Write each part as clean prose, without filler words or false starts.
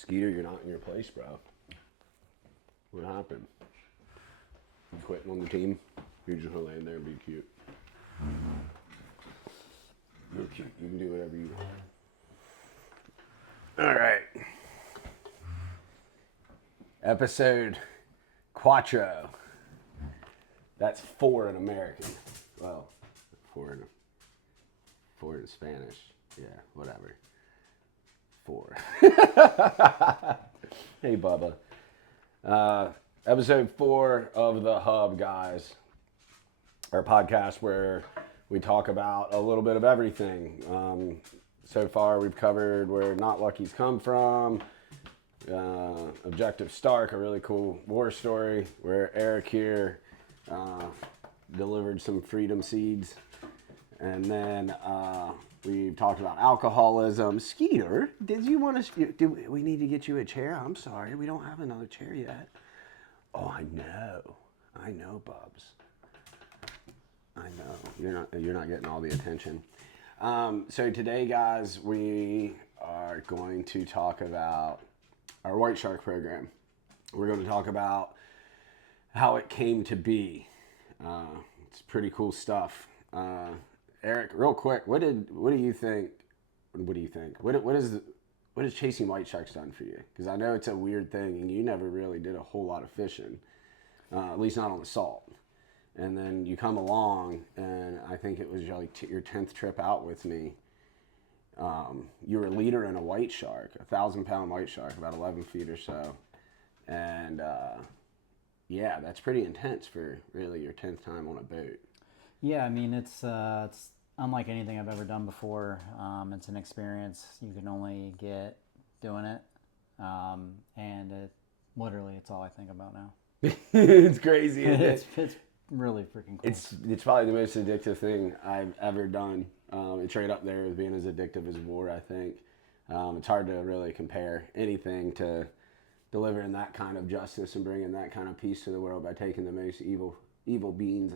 Skeeter, you're not in your place, bro. What happened? You quitting on the team? You're just gonna lay in there and be cute. You're cute. You can do whatever you want. All right. Episode Quattro. That's 4 in American. Well, 4 in Spanish. Yeah, whatever. 4. Hey, Bubba. Episode 4 of The Hub, guys. Our podcast where we talk about a little bit of everything. So far, we've covered where Not Lucky's come from, Objective Stark, a really cool war story, where Eric here delivered some freedom seeds. And then we've talked about alcoholism. Skeeter, did you want to? Do we need to get you a chair? I'm sorry, we don't have another chair yet. Oh, I know, Bubs. I know you're not getting all the attention. So today, guys, we are going to talk about our White Shark program. We're going to talk about how it came to be. It's pretty cool stuff. Eric, real quick, what do you think? What do you think? What has chasing white sharks done for you? Because I know it's a weird thing, and you never really did a whole lot of fishing, at least not on the salt. And then you come along, and I think it was your 10th trip out with me. You were a leader in a white shark, 1,000-pound white shark, about 11 feet or so, and yeah, that's pretty intense for really your 10th time on a boat. Yeah, I mean, it's unlike anything I've ever done before. It's an experience you can only get doing it, and literally it's all I think about now. It's crazy. It's really freaking cool. It's probably the most addictive thing I've ever done. It's right up there with being as addictive as war, I think. It's hard to really compare anything to delivering that kind of justice and bringing that kind of peace to the world by taking the most evil beings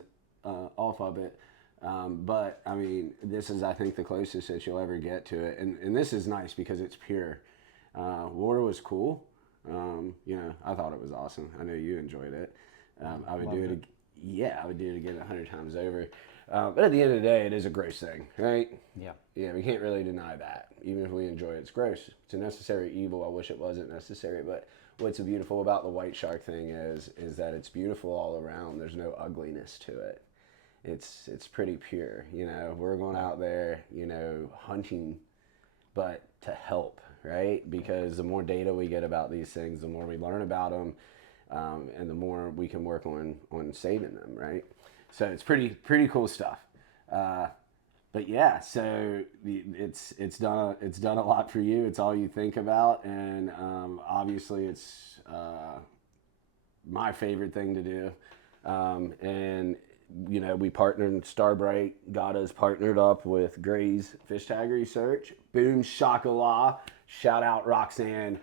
off of it. But I mean, this is, I think, the closest that you'll ever get to it. And this is nice because it's pure. War was cool. I thought it was awesome. I know you enjoyed it. I would do it. Yeah, I would do it again 100 times over. But at the end of the day, it is a gross thing, right? Yeah. Yeah, we can't really deny that. Even if we enjoy it, it's gross. It's a necessary evil. I wish it wasn't necessary. But what's beautiful about the white shark thing is that it's beautiful all around. There's no ugliness to it. It's pretty pure. We're going out there, hunting, but to help, right? Because the more data we get about these things, the more we learn about them, and the more we can work on saving them, right? So it's pretty cool stuff. But yeah, so it's done a lot for you. It's all you think about, and obviously it's my favorite thing to do. And we partnered. Starbright got us partnered up with Gray's Fish Tag Research. Boom shakallah! Shout out Roxanne.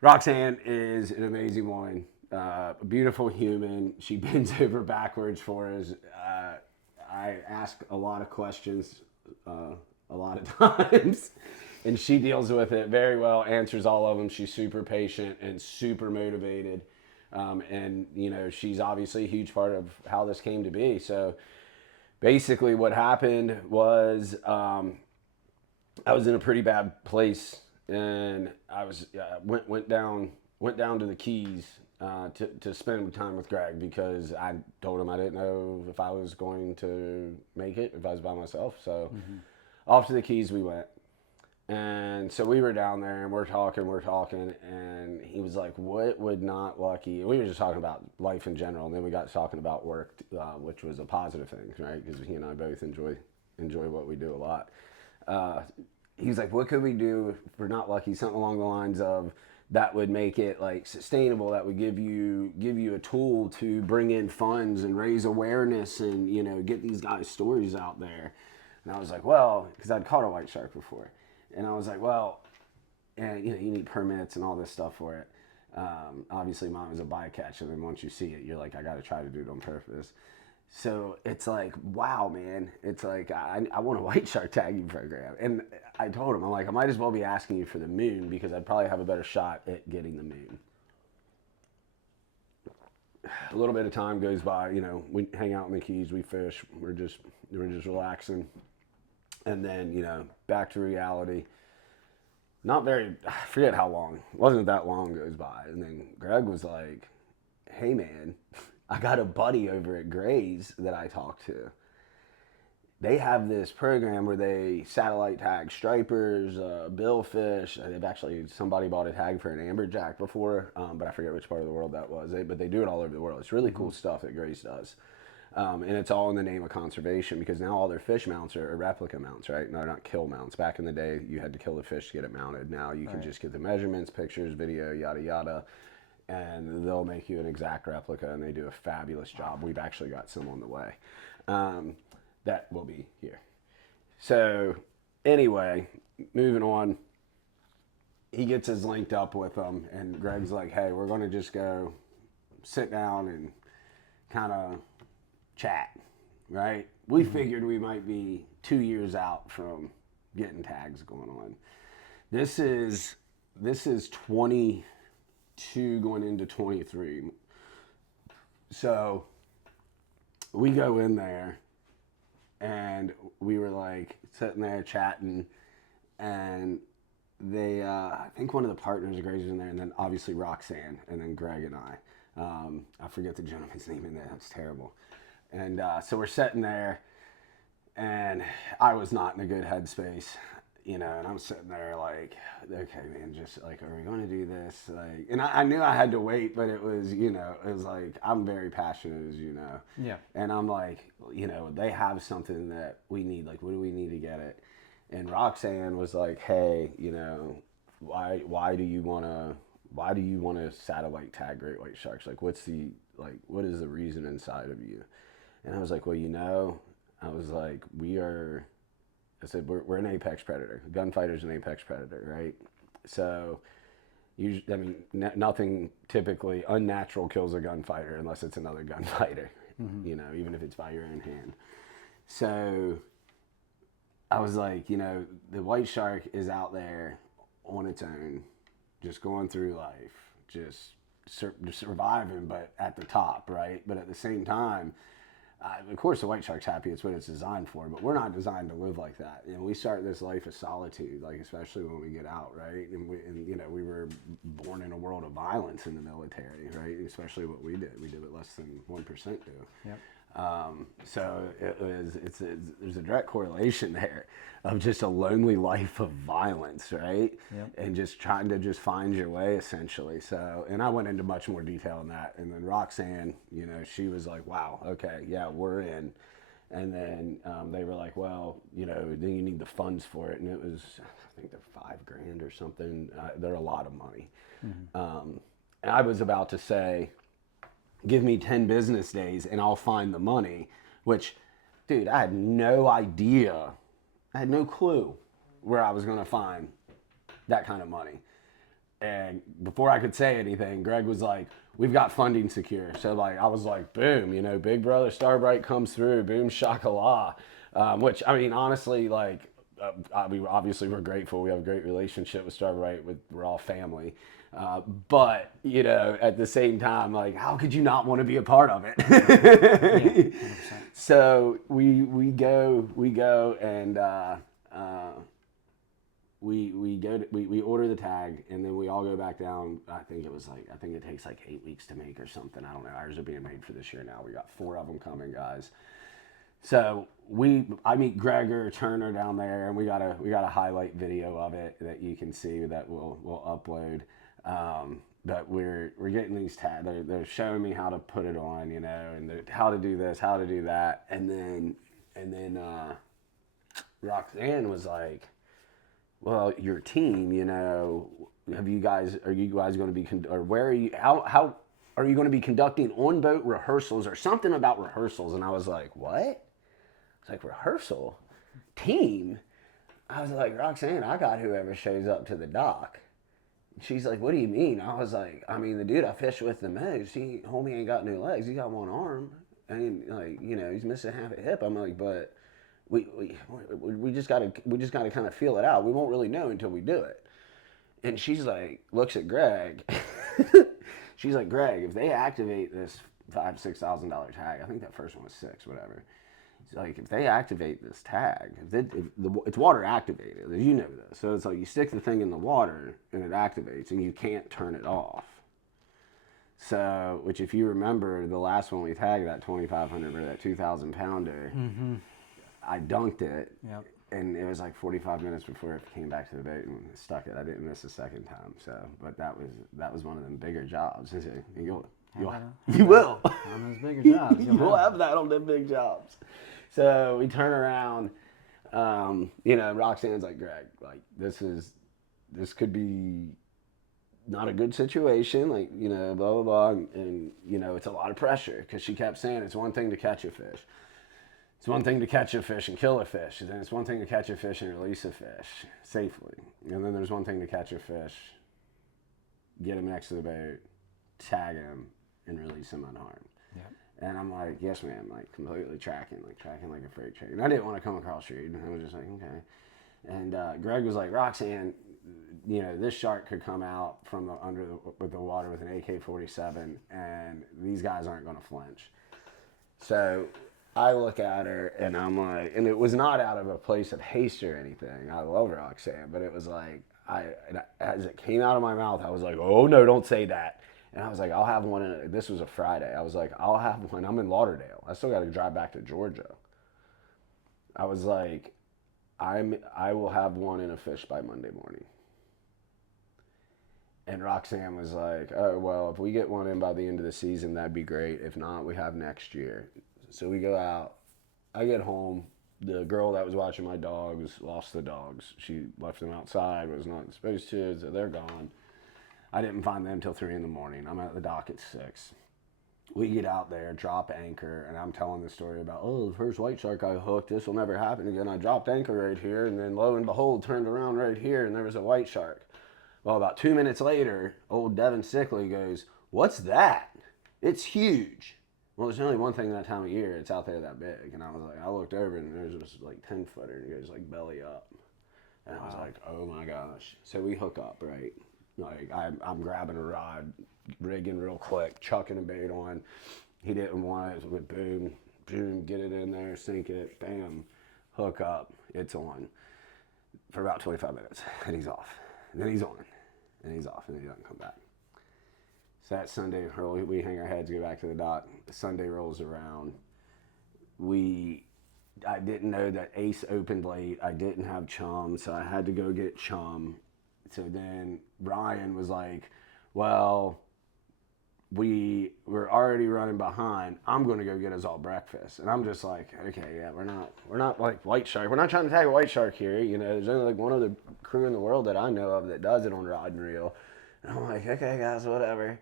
Roxanne is an amazing woman. A beautiful human. She bends over backwards for us. I ask a lot of questions a lot of times, and she deals with it very well, answers all of them. She's super patient and super motivated, and she's obviously a huge part of how this came to be. So basically what happened was I was in a pretty bad place, and I was went down to the Keys to spend time with Greg, because I told him I didn't know if I was going to make it if I was by myself. So off to the Keys we went. And so we were down there, and we're talking, and he was like, what would Not Lucky, and we were just talking about life in general, and then we got talking about work, which was a positive thing, right? Because he and I both enjoy what we do a lot. He was like, what could we do for Not Lucky? Something along the lines of, that would make it like sustainable, that would give you a tool to bring in funds and raise awareness and get these guys' stories out there. And I was like, well, because I'd caught a white shark before, and I was like, well, and you need permits and all this stuff for it. Obviously mine was a bycatch, and then once you see it, you're like, I got to try to do it on purpose. So it's like, wow, man. It's like, I want a white shark tagging program. And I told him, I'm like, I might as well be asking you for the moon because I'd probably have a better shot at getting the moon. A little bit of time goes by, we hang out in the Keys, we fish, we're just relaxing. And then, back to reality. Not very, I forget how long, it wasn't that long goes by. And then Greg was like, hey man, I got a buddy over at Gray's that I talked to. They have this program where they satellite tag stripers, billfish. They've actually, somebody bought a tag for an amberjack before, but I forget which part of the world that was. But they do it all over the world. It's really cool stuff that Gray's does. And it's all in the name of conservation because now all their fish mounts are replica mounts, right? No, not kill mounts. Back in the day, you had to kill the fish to get it mounted. Now you can just get the measurements, pictures, video, yada, yada, and they'll make you an exact replica, and they do a fabulous job. We've actually got some on the way. That will be here. So anyway, moving on, he gets us linked up with them, and Greg's like, hey, we're going to just go sit down and kind of chat, right? We figured we might be 2 years out from getting tags going on. This is 22 going into 23. So we go in there and we were like sitting there chatting, and they I think one of the partners of Gray's was in there, and then obviously Roxanne, and then Greg and I forget the gentleman's name in there, that's terrible. And so we're sitting there, and I was not in a good headspace, and I'm sitting there like, okay, man, just like, are we going to do this? Like, and I knew I had to wait, but it was, it was like, I'm very passionate, as you know. Yeah. And I'm like, they have something that we need. Like, what do we need to get it? And Roxanne was like, hey, why do you want to satellite tag great white sharks? Like, what is the reason inside of you? And I was like, well, I was like, I said, we're an apex predator. Gunfighter's an apex predator, right? So, nothing typically unnatural kills a gunfighter unless it's another gunfighter, even if it's by your own hand. So, I was like, the white shark is out there on its own, just going through life, just surviving, but at the top, right? But at the same time, of course, the white shark's happy. It's what it's designed for, but we're not designed to live like that. We start this life of solitude, like especially when we get out, right? And we were born in a world of violence in the military, right? Especially what we did. We did what less than 1% do. Yep. So there's a direct correlation there of just a lonely life of violence, right? Yep. And just trying to just find your way, essentially. So, and I went into much more detail on that. And then Roxanne, she was like, wow, okay, yeah, we're in. And then they were like, well, then you need the funds for it. And it was, I think they're $5,000 or something. They're a lot of money. Mm-hmm. And I was about to say, give me 10 business days and I'll find the money, which, dude, I had no idea. I had no clue where I was going to find that kind of money. And before I could say anything, Greg was like, we've got funding secure. So like, I was like, boom, Big Brother Starbright comes through, boom, shakala. Which, honestly, like, obviously we're grateful. We have a great relationship with Starbright. We're all family. But at the same time, like, how could you not want to be a part of it? Yeah, so we go and we order the tag, and then we all go back down. I think it takes like 8 weeks to make or something. I don't know. Ours are being made for this year now. We got 4 of them coming, guys. So I meet Gregor Turner down there, and we got a highlight video of it that you can see that we'll upload. But we're getting these tags. They're showing me how to put it on, and how to do this, how to do that, and then Roxanne was like, well, your team, are you guys going to be, or where are you, how are you going to be conducting on-boat rehearsals or something about rehearsals? And I was like, what? It's like, rehearsal? Team? I was like, Roxanne, I got whoever shows up to the dock. She's like, what do you mean? I was like, the dude I fish with the most, homie ain't got no legs. He got one arm. and like, you know, he's missing half a hip. I'm like, but we just gotta kind of feel it out. We won't really know until we do it. And she's like, looks at Greg. She's like, Greg, if they activate this $5,000-$6,000 tag, I think that first one was $6, whatever. It's like, if they activate this tag, it's water activated, as you know this. So it's like you stick the thing in the water and it activates, and you can't turn it off. So, which if you remember, the last one we tagged, that 2,500 or that 2,000 pounder, I dunked it. Yep. And it was like 45 minutes before it came back to the boat and stuck it. I didn't miss a second time. So, but that was one of them bigger jobs. You will. On those bigger jobs. You'll have that on them big jobs. So we turn around. You know, Roxanne's like, Greg, like this could be not a good situation. Like, you know, blah blah blah, and you know, it's a lot of pressure because she kept saying it's one thing to catch a fish. It's one thing to catch a fish and kill a fish, and then it's one thing to catch a fish and release a fish safely. And then there's one thing to catch a fish, get him next to the boat, tag him, and release him unharmed. Yep. And I'm like, yes, ma'am, like completely tracking like a freight train. And I didn't want to come across rude, and I was just like, okay. And Greg was like, Roxanne, you know, this shark could come out from with the water with an AK-47, and these guys aren't going to flinch. So I look at her and I'm like, and it was not out of a place of haste or anything. I love Roxanne, but it was like, as it came out of my mouth, I was like, oh no, don't say that. And I was like, I'll have one. This was a Friday. I was like, I'll have one. I'm in Lauderdale. I still got to drive back to Georgia. I was like, I will have one in a fish by Monday morning. And Roxanne was like, oh, well, if we get one in by the end of the season, that'd be great. If not, we have next year. So we go out. I get home. The girl that was watching my dogs lost the dogs. She left them outside, was not supposed to, so they're gone. I didn't find them till 3 in the morning. I'm at the dock at 6. We get out there, drop anchor, and I'm telling the story about, oh, the first white shark I hooked, this will never happen again. I dropped anchor right here, and then lo and behold, turned around right here, and there was a white shark. Well, about 2 minutes later, old Devin Stickley goes, what's that? It's huge. Well, there's only one thing that time of year, it's out there that big. And I was like, I looked over, and there's this like 10-footer, and it goes like belly up. And I was like, oh my gosh. So we hook up, right? Like, I'm grabbing a rod, rigging real quick, chucking a bait on. He didn't want it. With boom, boom, get it in there, sink it, bam, hook up. It's on for about 25 minutes, and he's off. And then he's on, and he's off, and then he doesn't come back. So that Sunday, we hang our heads, go back to the dock. The Sunday rolls around. I didn't know that Ace opened late. I didn't have chum, so I had to go get chum. So then Ryan was like, well, we were already running behind. I'm going to go get us all breakfast. And I'm just like, okay, yeah, we're not like white shark. We're not trying to tag a white shark here. You know, there's only like one other crew in the world that I know of that does it on rod and reel. And I'm like, okay, guys, whatever.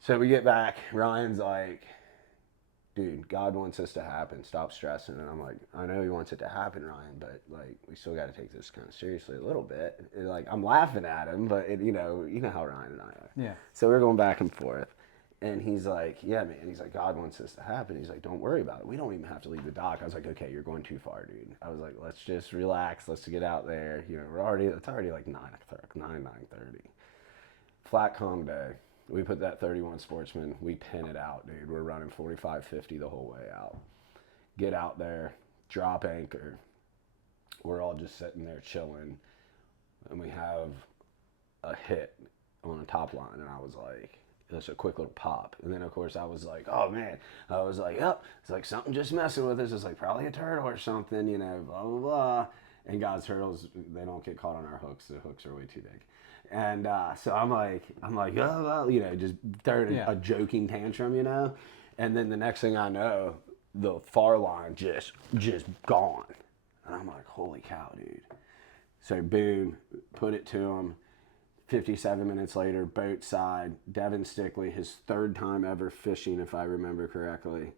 So we get back. Ryan's like, dude, God wants this to happen. Stop stressing. And I'm like, I know he wants it to happen, Ryan, but like, we still got to take this kind of seriously a little bit. And, like, I'm laughing at him, but you know how Ryan and I are. Yeah. So we're going back and forth. And he's like, yeah, man. He's like, God wants this to happen. He's like, don't worry about it. We don't even have to leave the dock. I was like, okay, you're going too far, dude. I was like, let's just relax. Let's get out there. You know, it's already like 9:30. Flat calm day. We put that 31 Sportsman, we pin it out, dude. We're running 45-50 the whole way out. Get out there, drop anchor. We're all just sitting there chilling. And we have a hit on the top line. And I was like, just a quick little pop. And then, of course, I was like, oh, man. I was like, yep. It's like something just messing with us. It's like probably a turtle or something, you know, blah, blah, blah. And God's turtles, they don't get caught on our hooks. The hooks are way too big. And so I'm like, oh, you know, just throwing a joking tantrum, you know. And then the next thing I know, the far line just gone. And I'm like, holy cow, dude. So boom, put it to him. 57 minutes later, boat side, Devin Stickley, his third time ever fishing, if I remember correctly.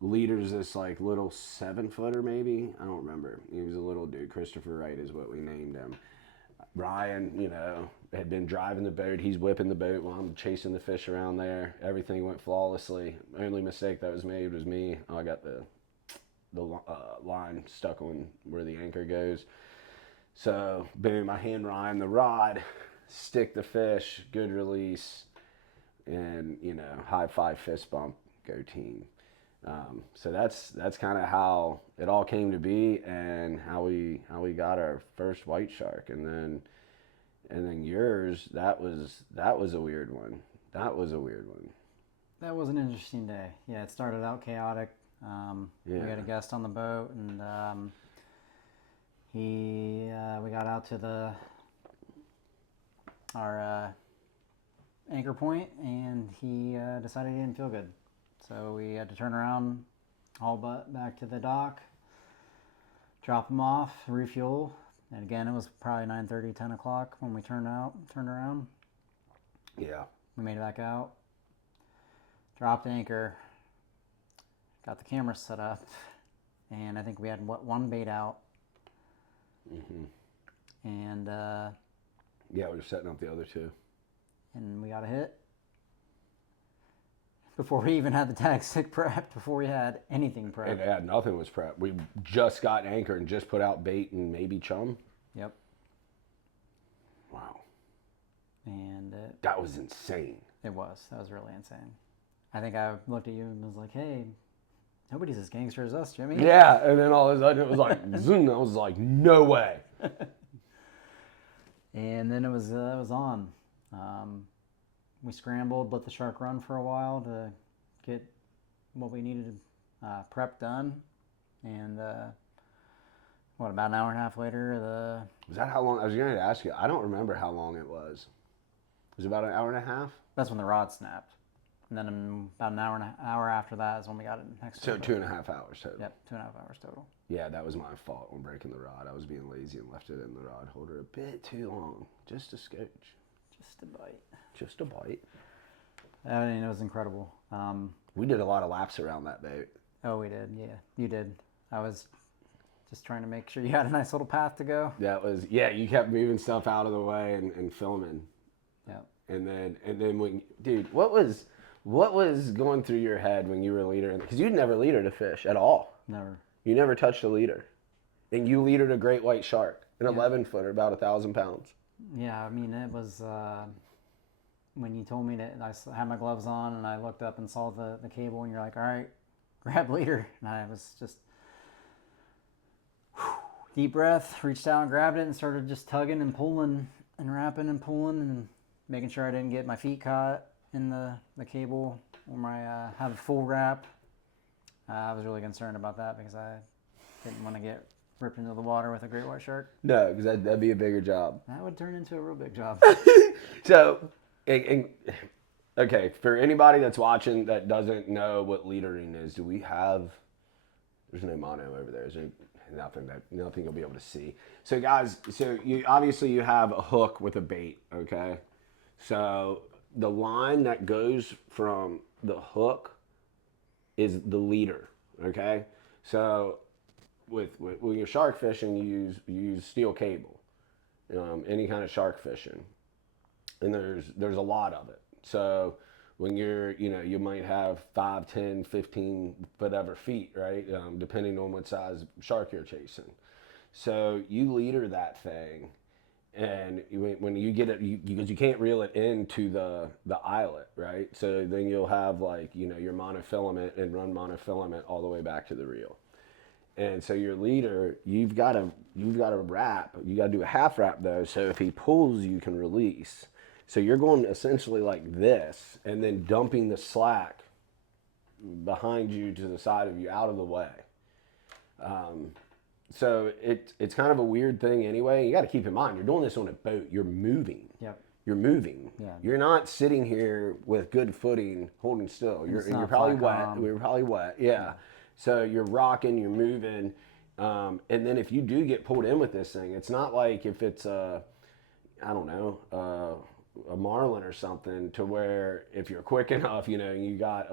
Leader's this like little 7-footer maybe. I don't remember. He was a little dude. Christopher Wright is what we named him. Ryan, you know, had been driving the boat. He's whipping the boat while I'm chasing the fish around there. Everything went flawlessly. Only mistake that was made was me. I got the line stuck on where the anchor goes. So, boom, I hand Ryan the rod, stick the fish, good release, and, you know, high five, fist bump, go team. So that's kind of how it all came to be, and how we got our first white shark, and then yours, that was a weird one. That was a weird one. That was an interesting day. Yeah, it started out chaotic. We had a guest on the boat, and we got out to our anchor point, and he decided he didn't feel good. So we had to turn around, haul butt back to the dock, drop him off, refuel. And again, it was probably 9:30, 10 o'clock when we turned around. Yeah. We made it back out, dropped anchor, got the camera set up, and I think we had one bait out. Mm-hmm. And yeah, we were setting up the other two. And we got a hit before we even had the tag stick prepped, before we had anything prepped. Yeah, nothing was prepped. We just got anchored and just put out bait and maybe chum. Yep. Wow. And that was insane. That was really insane. I think I looked at you and was like, hey, nobody's as gangster as us, Jimmy. Yeah, and then all of a sudden it was like, zoom. I was like, no way. And then it was on. We scrambled, let the shark run for a while to get what we needed prep done. And about an hour and a half later, Was that how long? I was going to ask you. I don't remember how long it was. Was it about an hour and a half? That's when the rod snapped. And then about an hour after that is when we got it next to So 2.5 hours total. Yep, 2.5 hours total. Yeah, that was my fault on breaking the rod. I was being lazy and left it in the rod holder a bit too long. Just a scotch. Just a bite. Just a bite. I mean, it was incredible. We did a lot of laps around that boat. Oh, we did. Yeah, you did. I was just trying to make sure you had a nice little path to go. That was, yeah, you kept moving stuff out of the way and filming. Yeah. And then when, dude, what was going through your head when you were leadering? Because you'd never leadered a fish at all. Never. You never touched a leader. And you leadered a great white shark, an 11-footer, about 1,000 pounds. Yeah, I mean, it was, when you told me that, I had my gloves on and I looked up and saw the cable, and you're like, all right, grab leader. And I was just, deep breath, reached out and grabbed it and started just tugging and pulling and wrapping and pulling and making sure I didn't get my feet caught in the cable when I have a full wrap. I was really concerned about that because I didn't want to get ripped into the water with a great white shark. No, because that'd be a bigger job. That would turn into a real big job. So, okay, for anybody that's watching that doesn't know what leadering is, there's no mono over there. There's nothing you'll be able to see. So guys, you have a hook with a bait, okay? So the line that goes from the hook is the leader, okay? So with your shark fishing, you use steel cable, any kind of shark fishing, and there's a lot of it. So when you might have 5, 10, 15, whatever feet, right? Depending on what size shark you're chasing. So you leader that thing, and when you get it, because you can't reel it into the eyelet, right? So then you'll have your monofilament and run monofilament all the way back to the reel. And so your leader, you've got to wrap. You got to do a half wrap though, so if he pulls, you can release. So you're going essentially like this, and then dumping the slack behind you to the side of you, out of the way. So it's kind of a weird thing anyway. You got to keep in mind, you're doing this on a boat. You're moving. Yep. You're moving. Yeah. You're not sitting here with good footing, holding still. You're probably wet. We're probably wet. Yeah. So you're rocking. You're moving. And then if you do get pulled in with this thing, it's not like if it's a marlin or something, to where if you're quick enough, you got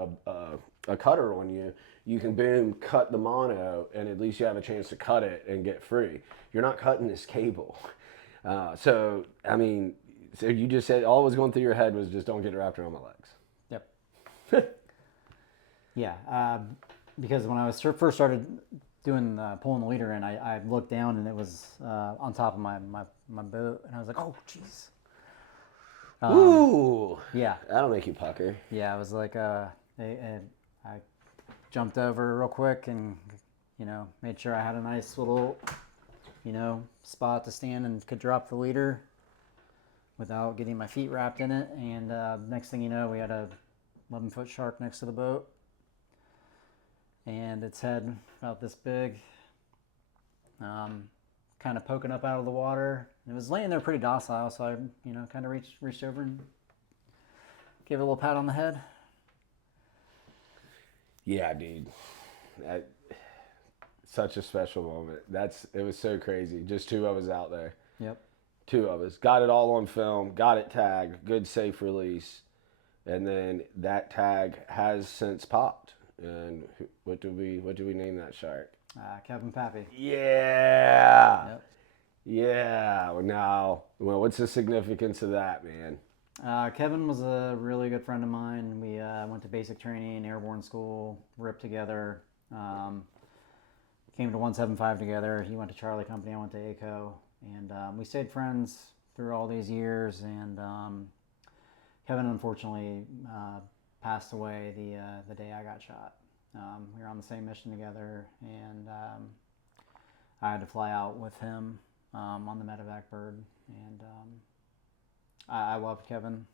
a cutter on you, you can boom cut the mono, and at least you have a chance to cut it and get free. You're not cutting this cable. So I mean, so you just said all was going through your head was just don't get wrapped around my legs. Yep. Yeah. Because when I was first started doing pulling the leader in, I looked down and it was on top of my boat, and I was like, oh, jeez. Ooh, Yeah. that'll make you pucker. Yeah. I was like, I jumped over real quick and, made sure I had a nice little, spot to stand and could drop the leader without getting my feet wrapped in it. And next thing you know, we had a 11-foot shark next to the boat, and its head about this big, kind of poking up out of the water. It was laying there pretty docile, so I, kind of reached over and gave it a little pat on the head. Yeah, dude. That, such a special moment. It was so crazy. Just two of us out there. Yep. Two of us. Got it all on film, got it tagged, good safe release. And then that tag has since popped. And what do we name that shark? Kevin Pappy. Yeah. Yep. Yeah. Well, what's the significance of that, man? Kevin was a really good friend of mine. We went to basic training, airborne school, ripped together. Came to 175 together. He went to Charlie Company, I went to ACO. And we stayed friends through all these years. And Kevin, unfortunately, passed away the day I got shot. We were on the same mission together, and I had to fly out with him on the medevac bird. And I loved Kevin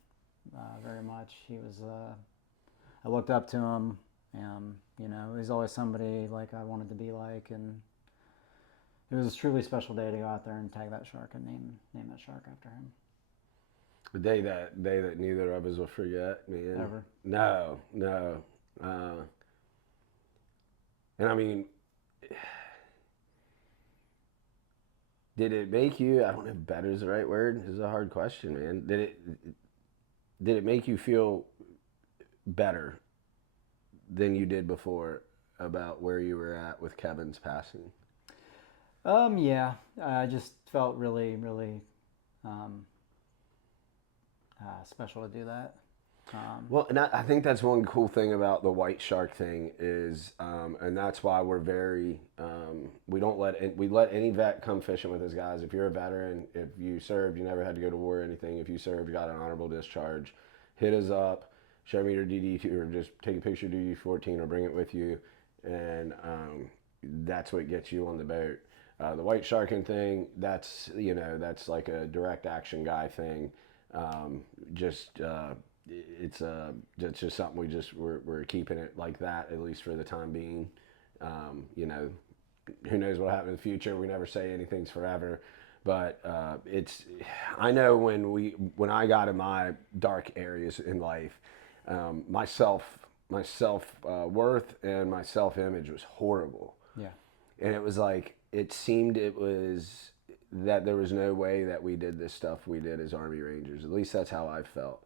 very much. He was, I looked up to him. He's always somebody like I wanted to be like, and it was a truly special day to go out there and tag that shark and name that shark after him. The day that neither of us will forget, man. Ever? No. And I mean, did it make you? I don't know if better is the right word. This is a hard question, man. Did it make you feel better than you did before about where you were at with Kevin's passing? Yeah, I just felt really, really special to do that. Well, and I think that's one cool thing about the white shark thing is, and that's why we're very, we let any vet come fishing with us, guys. If you're a veteran, if you served, you never had to go to war or anything. If you served, you got an honorable discharge, hit us up, show me your DD2, or just take a picture of DD14 or bring it with you, and that's what gets you on the boat. The white sharking thing, that's like a direct action guy thing. It's just something we're keeping it like that, at least for the time being. Who knows what'll happen in the future? We never say anything's forever, but I know when I got in my dark areas in life, my self worth and my self image was horrible. Yeah. And it was like it seemed that there was no way that we did this stuff we did as Army Rangers. At least that's how I felt.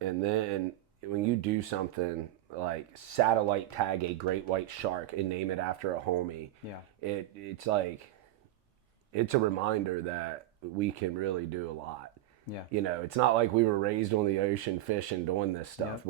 And then when you do something like satellite tag a great white shark and name it after a homie, Yeah. It's like it's a reminder that we can really do a lot. Yeah. It's not like we were raised on the ocean fishing doing this stuff. Yep.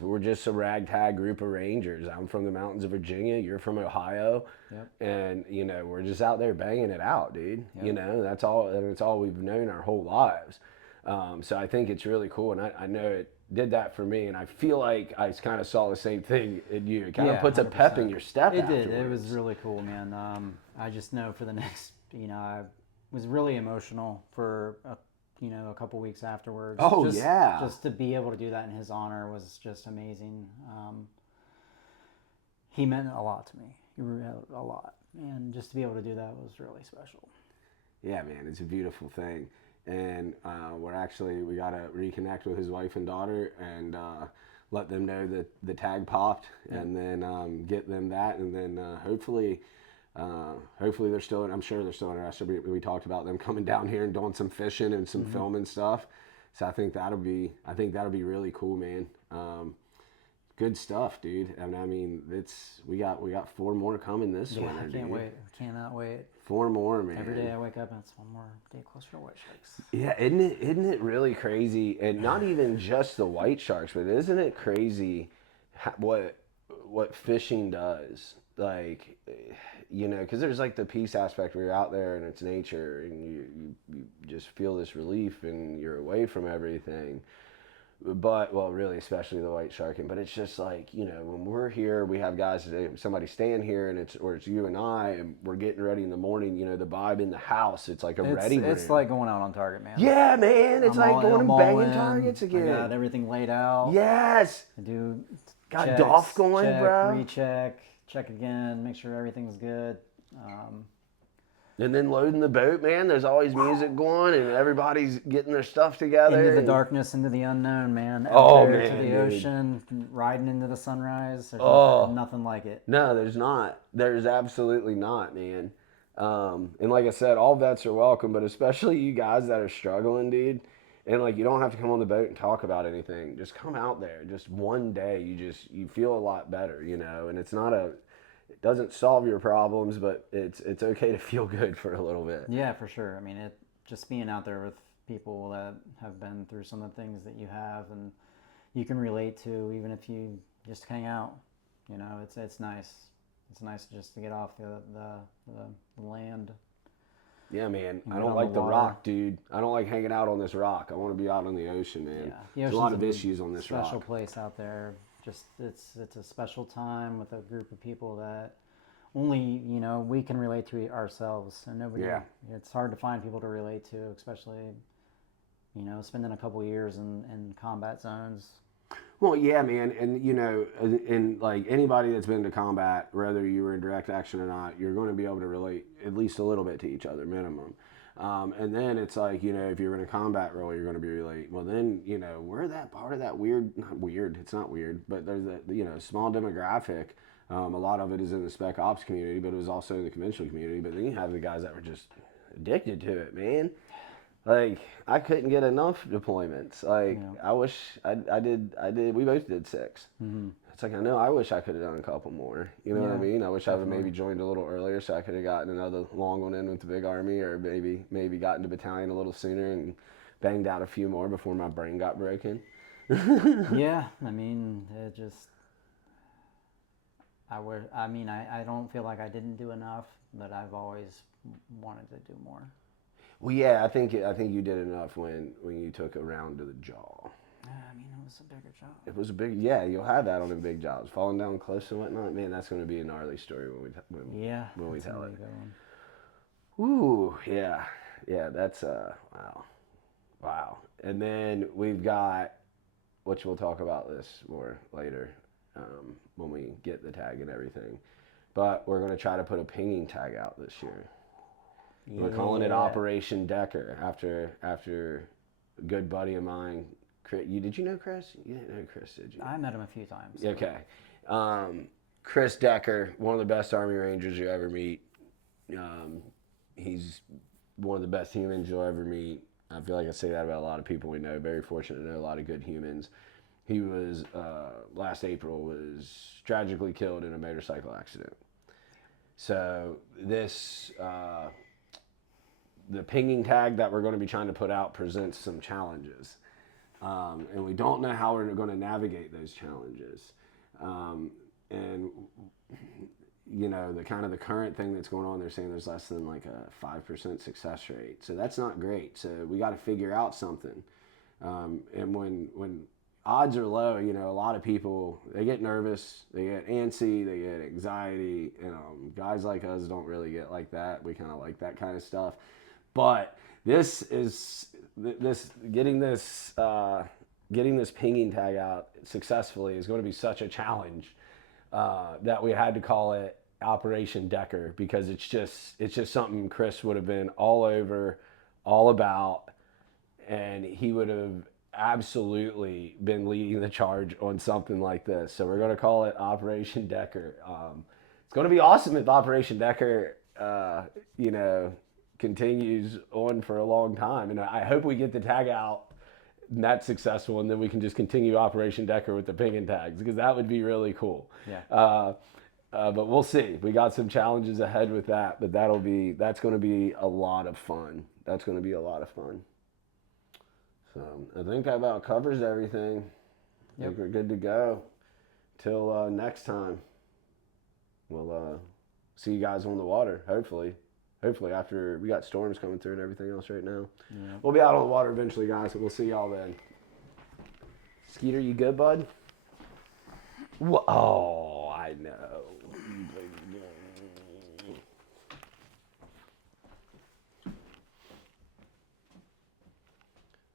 We're just a ragtag group of Rangers. I'm from the mountains of Virginia. You're from Ohio. Yep. And we're just out there banging it out, dude. Yep. That's all we've known our whole lives. So I think it's really cool, and I know it did that for me, and I feel like I kind of saw the same thing in you. It kind of puts 100%. A pep in your step. It did. It was really cool, man. I just know for the next, I was really emotional for a couple weeks afterwards. Oh, yeah. Just to be able to do that in his honor was just amazing. He meant a lot to me. He really meant a lot, and just to be able to do that was really special. Yeah, man, it's a beautiful thing. And we got to reconnect with his wife and daughter and let them know that the tag popped, and then get them that, and then hopefully they're still, I'm sure they're still interested. We talked about them coming down here and doing some fishing and some filming stuff. So I think that'll be really cool, man. Good stuff, dude. And I mean, we got 4 more coming this winter. I can't wait. I cannot wait. 4 more, man. Every day I wake up and it's one more day closer to white sharks. Yeah, isn't it really crazy? And not even just the white sharks, but isn't it crazy what fishing does? Like, because there's like the peace aspect where you're out there and it's nature and you just feel this relief and you're away from everything. But, well, really, especially the white sharking. But it's just like, when we're here, we have guys, somebody stand here, and it's you and I, and we're getting ready in the morning. The vibe in the house, it's like a ready room. It's like going out on target, man. Yeah, man, it's like going and banging targets I again. got everything laid out. Yes. I do. Got checks, DOF going, check, bro. Recheck, check again, make sure everything's good. And then loading the boat, man. There's always music going, and everybody's getting their stuff together. Into the darkness, into the unknown, man. Oh, there man, to the dude. ocean, riding into the sunrise. There's nothing like it. No, there's not. There's absolutely not, man. And like I said, all vets are welcome, but especially you guys that are struggling, dude. And like, you don't have to come on the boat and talk about anything. Just come out there. Just one day, you feel a lot better, And it's not it doesn't solve your problems, but it's okay to feel good for a little bit. Yeah, for sure. I mean, just being out there with people that have been through some of the things that you have, and you can relate to, even if you just hang out. It's nice. It's nice just to get off the land. Yeah, man. I Get don't on like the the water. rock, dude. I don't like hanging out on this rock. I want to be out on the ocean, man. Yeah, There's a lot of issues on this special rock. place out there. Just it's a special time with a group of people that only we can relate to ourselves, and nobody. Yeah. It's hard to find people to relate to, especially spending a couple years in combat zones. Well, yeah, man, and like anybody that's been to combat, whether you were in direct action or not, you're going to be able to relate at least a little bit to each other, minimum. And then it's like, if you're in a combat role, you're going to be relate. Well, then, we're that part of that not weird, it's not weird, but there's a, small demographic. A lot of it is in the spec ops community, but it was also in the conventional community. But then you have the guys that were just addicted to it, man. Like, I couldn't get enough deployments. Like, I wish I did, we both did 6. Mm-hmm. It's like, I wish I could have done a couple more. You know what I mean? I wish I would maybe joined a little earlier so I could have gotten another long one in with the big army, or maybe gotten to battalion a little sooner and banged out a few more before my brain got broken. Yeah, I mean, it just, I don't feel like I didn't do enough, but I've always wanted to do more. Well, yeah, I think you did enough when you took a round to the jaw. I mean, it was a bigger job. It was a big, yeah. You'll have that on the big jobs, falling down close and whatnot. Man, that's going to be a gnarly story when we tell it. Ooh, yeah. That's wow. And then we've got, which we'll talk about this more later, when we get the tag and everything. But we're going to try to put a pinging tag out this year. We're calling it Operation Decker after a good buddy of mine. Did you know Chris? You didn't know Chris, did you? I met him a few times. So. Okay. Chris Decker, one of the best Army Rangers you ever meet. He's one of the best humans you'll ever meet. I feel like I say that about a lot of people we know. Very fortunate to know a lot of good humans. He was, last April, was tragically killed in a motorcycle accident. So this, the pinging tag that we're going to be trying to put out presents some challenges. And we don't know how we're going to navigate those challenges. And the kind of the current thing that's going on, they're saying there's less than like a 5% success rate. So that's not great. So we got to figure out something. And when odds are low, a lot of people, they get nervous, they get antsy, they get anxiety. Guys like us don't really get like that. We kind of like that kind of stuff. But getting this pinging tag out successfully is going to be such a challenge that we had to call it Operation Decker, because it's just something Chris would have been all over, all about, and he would have absolutely been leading the charge on something like this. So we're going to call it Operation Decker. It's going to be awesome if Operation Decker, continues on for a long time. And I hope we get the tag out and that's successful, and then we can just continue Operation Decker with the pinging tags, because that would be really cool. Yeah. But we'll see. We got some challenges ahead with that, but that's going to be a lot of fun. That's going to be a lot of fun. So I think that about covers everything. I think we're good to go. Till next time. We'll see you guys on the water, hopefully. Hopefully after we got storms coming through and everything else right now. Yeah. We'll be out on the water eventually, guys, so we'll see y'all then. Skeeter, you good, bud? Oh, I know.